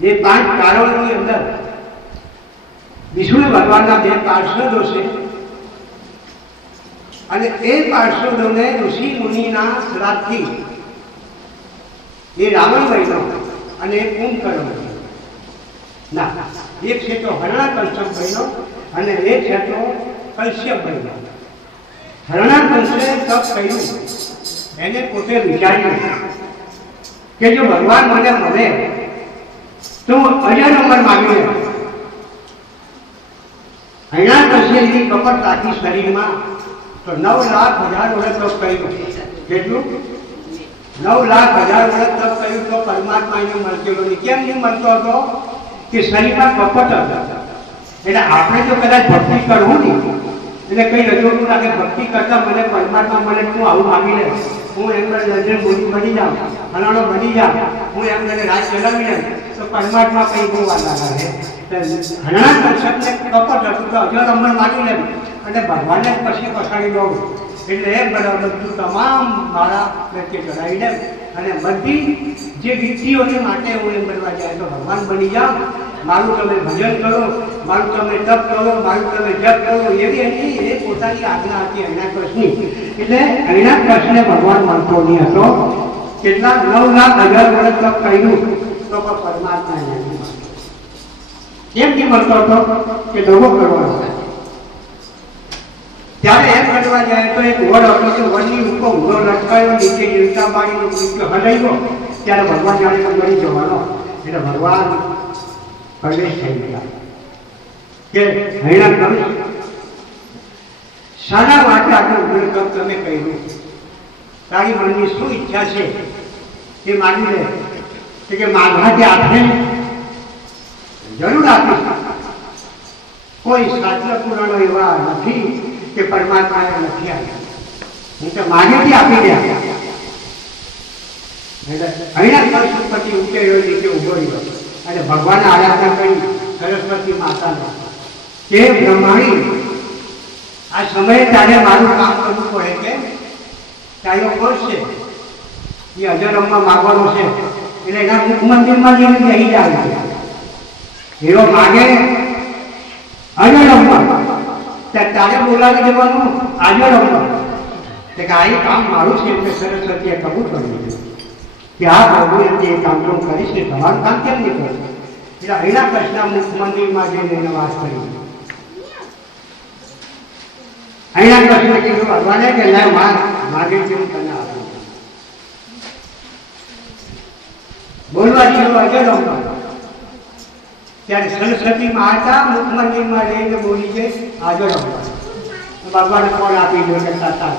એ 5 કારણોની અંદર વિષ્ણુ ભગવાનના 2 પાર્ષદો છે અને એ પાર્ષદોને ઋષિ મુનિના શ્રાપથી એ રાવણ બન્યો અને એ કુંભકર્ણ બન્યો ના, એક છે તો હરણાકંશપ બન્યો અને એક છે તો કશ્યપ બન્યો. હરણાકંશે તપ કર્યું, એને પોતે વિચાર્યું કે જો ભગવાન મને મળે તો અજર અમર માગી લે. હરણાકંશે એની કપટ રાખી શરીરમાં તો 9,00,000 વર્ષ તપ કર્યું. કેટલું? 9,00,000 વર્ષ તપ કર્યું તો પરમાત્મા એને મળતો નહીં. કેમ નહીં મળતો હતો? કે શરીરમાં કપટ હતા. એટલે આપણે જો કદાચ ભક્તિ કરવું નહીં એટલે કઈ રજોનું લાગે, ભક્તિ કરતા મને પરમાત્મા મળે, હું આવું માગી લે, હું એમ નજર મોદી બની જાઉં, ફલાણો બની જાઉં, હું એમ મને રાજ ચલાવી લઉં, તો પરમાત્મા કઈ બહુ વાર લાગે. ઘણા દર્શકને કપટ હતું તો અજર અમર માગી લે અને ભગવાનને પછી પછાડી દઉં. એટલે એ બધું તમામ મારા પ્રત્યે ચડાવી દે અને બધી જે વ્યક્તિઓને માટે હું એમ બનવા જાય તો ભગવાન બની જાઉં. મારું તમે ભજન કરો, મારું તમે તપ કરો, મારું તમે જપ કરો, એવી એની એ પોતાની આજ્ઞા હતી હરણાકંશની. એટલે હરણાકંશને ભગવાન માનતો નહીં હતો. કેટલા 9,00,000 વર્ષ તપ કર્યું તો પરમાત્મા એને નહીં માનતો. કેમ નહીં મળતો હતો? કે દગો કરવાનો. ત્યારે એમ કરવા જાય તો એક વડ હતો તો વડની ઉપર ઊંધો લટકાયો, નીચે જીવતા બાળીનો હલાઈ ગયો. ત્યારે ભગવાન જાણે મળી જવાનો. એટલે ભગવાન પ્રવેશ થઈ ગયા કે હરણાકંશ શાના માટે આટલું ઉગ્ર તપ તમે કર્યું? તારી મનની શું ઈચ્છા છે એ માની લે. કે માગવાથી આપણે જરૂર આપીશ. કોઈ શાસ્ત્ર પુરાણો એવા નથી કે પરમાત્માએ નથી આવ્યા. હું તો માગેથી આપી દે. હરણાકંશ પછી ઉકેલ્યો, નીચે ઉભો રહ્યો અને ભગવાન આરાધના કરી સરસ્વતી માતાનો કે બ્રહ્માણી આ સમયે તારે મારું કામ કરવું પડે કે ચાલો કરશે એ અજરમમાં માગવાનો છે. એટલે એના મુખ મંદિરમાં જઈને બેસી જાય. એવો માગે અજરમમાં તારે બોલાવી દેવાનું અજરમમાં. કે આ કામ મારું છે એટલે સરસ્વતીએ કબૂલ કર્યું કે આ પ્રભુએ જે કામ તો કરીશ ને તમારું કામ કેમ નહીં કરશે? એટલે હરણાકંશના મુખ મંદિરમાં જઈને એને વાસ કરી. હરણાકંશને કીધું ભગવાને કે માગે કેવું તને આપું. બોલવા જેવું અજરમમાં. ત્યારે સરસ્વતી માતા મુખ મંદિરમાં જઈને બોલી છે અજરમમાં. ભગવાને કોણ આપી દો કે તાતા